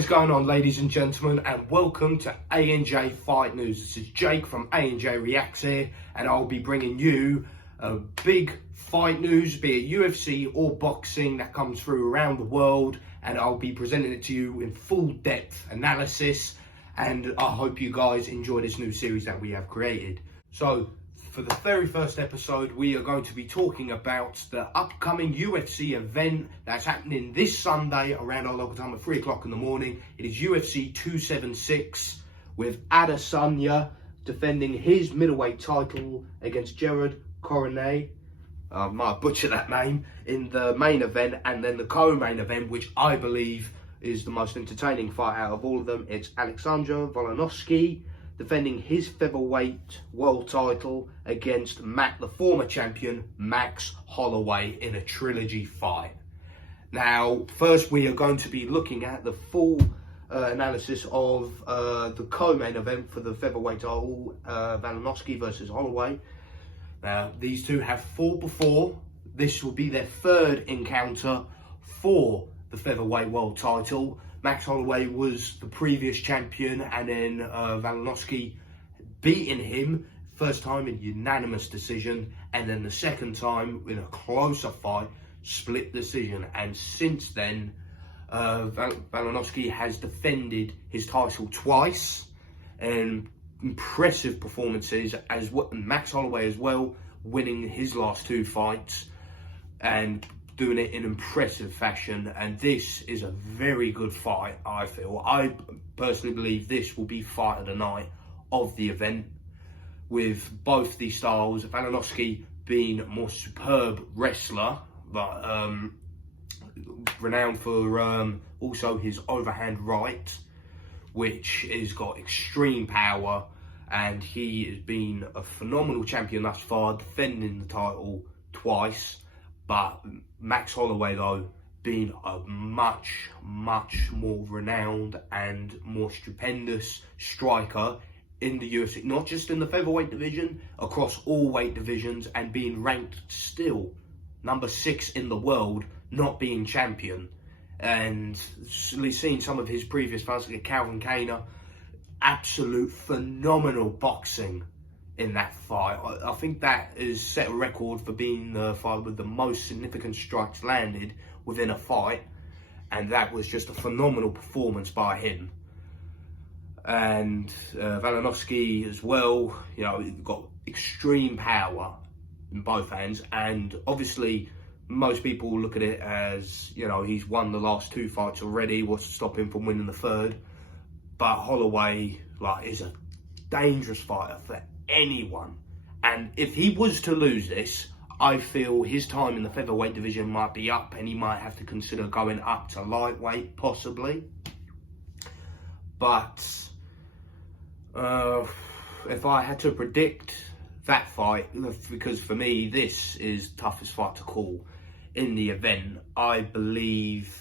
What is going on, ladies and gentlemen, and welcome to A&J Fight News. This is Jake from A&J Reacts here, and I'll be bringing you a big fight news, be it UFC or boxing, that comes through around the world, and I'll be presenting it to you in full depth analysis, and I hope you guys enjoy this new series that we have created. So, for the very first episode, we are going to be talking about the upcoming UFC event that's happening this Sunday around our local time at 3 o'clock in the morning. It is UFC 276 with Adesanya defending his middleweight title against Jared Cannonier. I might butcher that name, in the main event, and then the co-main event, which I believe is the most entertaining fight out of all of them. It's Adesanya Volkanovski defending his featherweight world title against the former champion Max Holloway in a trilogy fight. Now, first we are going to be looking at the full analysis of the co-main event for the featherweight title, Volkanovski versus Holloway. Now, these two have fought before. This will be their third encounter for the featherweight world title. Max Holloway was the previous champion, and then Volkanovski beating him first time in unanimous decision, and then the second time in a closer fight, split decision. And since then, Volkanovski has defended his title twice, and impressive performances as well. Max Holloway as well, winning his last two fights and doing it in impressive fashion, and this is a very good fight. I personally believe this will be fight of the night of the event, with both these styles. Volkanovski being a more superb wrestler, but renowned for also his overhand right, which has got extreme power, and he has been a phenomenal champion thus far, defending the title twice. But Max Holloway, though, being a much more renowned and more stupendous striker in the UFC, not just in the featherweight division, across all weight divisions, and being ranked still number 6 in the world, not being champion. And seeing some of his previous fights like Calvin Kattar, absolute phenomenal boxing in that fight. I think that has set a record for being the fight with the most significant strikes landed within a fight, and that was just a phenomenal performance by him. And Volkanovski as well, you know, got extreme power in both hands, and obviously most people look at it as, you know, he's won the last two fights already, what's to stop him from winning the third? But Holloway, is a dangerous fighter for anyone, and if he was to lose this, I feel his time in the featherweight division might be up, and he might have to consider going up to lightweight, possibly. But if I had to predict that fight, because for me this is the toughest fight to call in the event, I believe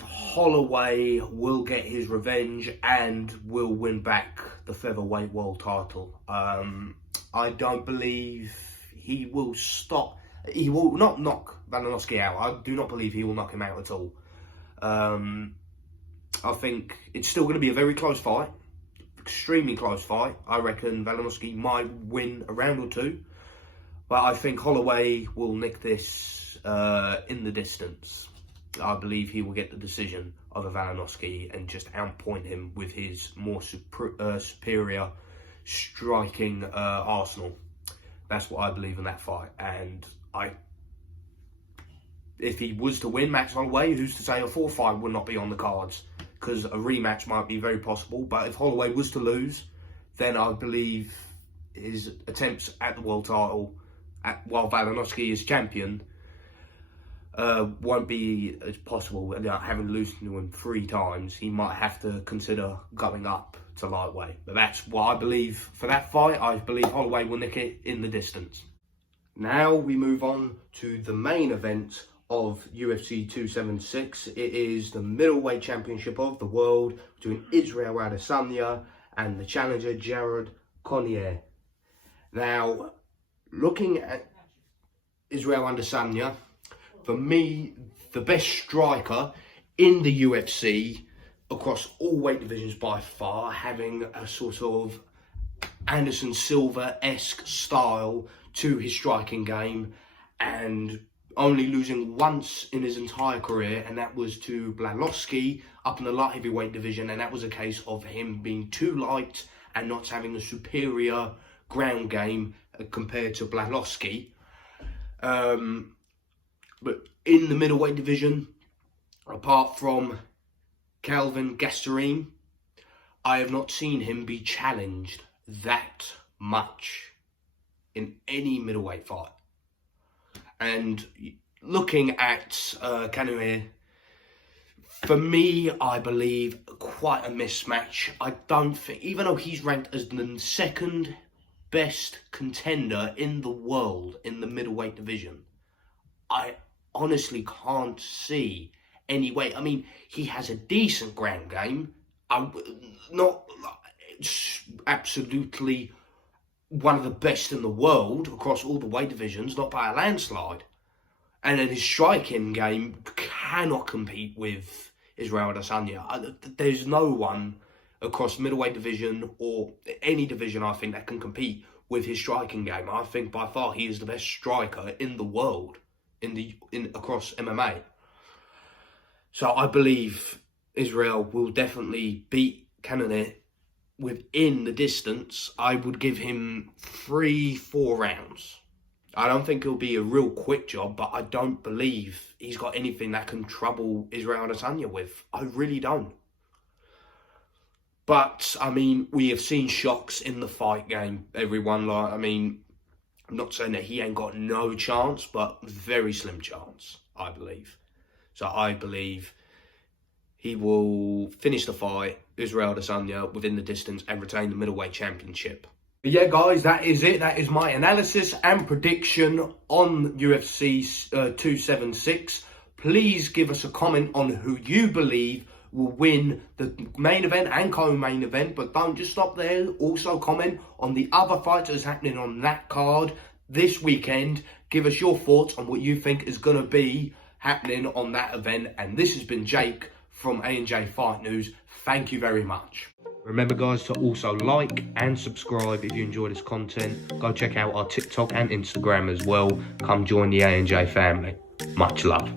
Holloway will get his revenge and will win back the featherweight world title. I don't believe he will not knock Volkanovski out. I do not believe he will knock him out at all. I think it's still going to be a very close fight, extremely close fight. I reckon Volkanovski might win a round or two, but I think Holloway will nick this in the distance. I believe he will get the decision of Volkanovski and just outpoint him with his more superior striking arsenal. That's what I believe in that fight. And if he was to win, Max Holloway, who's to say a fourth fight would not be on the cards, because a rematch might be very possible. But if Holloway was to lose, then I believe his attempts at the world title, while Volkanovski is champion, won't be as possible. Having lost to him 3 times, he might have to consider going up to lightweight. But that's what I believe for that fight. I believe Holloway will nick it in the distance. Now we move on to the main event of UFC 276. It is the middleweight championship of the world between Israel Adesanya and the challenger Jared Cannonier. Now, looking at Israel Adesanya, for me, the best striker in the UFC across all weight divisions by far, having a sort of Anderson Silva-esque style to his striking game, and only losing once in his entire career, and that was to Volkanovski up in the light heavyweight division, and that was a case of him being too light and not having a superior ground game compared to Volkanovski. But in the middleweight division, apart from Calvin Gastelum, I have not seen him be challenged that much in any middleweight fight. And looking at cannonier, for me, I believe quite a mismatch. I don't think, even though he's ranked as the second best contender in the world in the middleweight division, I honestly can't see any way. I mean, he has a decent ground game. Not absolutely one of the best in the world across all the weight divisions, not by a landslide. And then his striking game cannot compete with Israel Adesanya. There's no one across middleweight division or any division, I think, that can compete with his striking game. I think by far he is the best striker in the world across MMA. So I believe Israel will definitely beat cannonier within the distance. I would give him 3-4 rounds. I don't think it'll be a real quick job, but I don't believe he's got anything that can trouble Israel Adesanya with. I really don't. But, I mean, we have seen shocks in the fight game, everyone. Like, I mean, I'm not saying that he ain't got no chance, but very slim chance, I believe. So I believe he will finish the fight, Israel Adesanya, within the distance and retain the middleweight championship. But yeah, guys, that is it. That is my analysis and prediction on UFC 276. Please give us a comment on who you believe will win the main event and co-main event. But don't just stop there. Also comment on the other fights that's happening on that card this weekend. Give us your thoughts on what you think is going to be happening on that event. And this has been Jake from A&J Fight News. Thank you very much. Remember, guys, to also like and subscribe if you enjoy this content. Go check out our TikTok and Instagram as well. Come join the A&J family. Much love.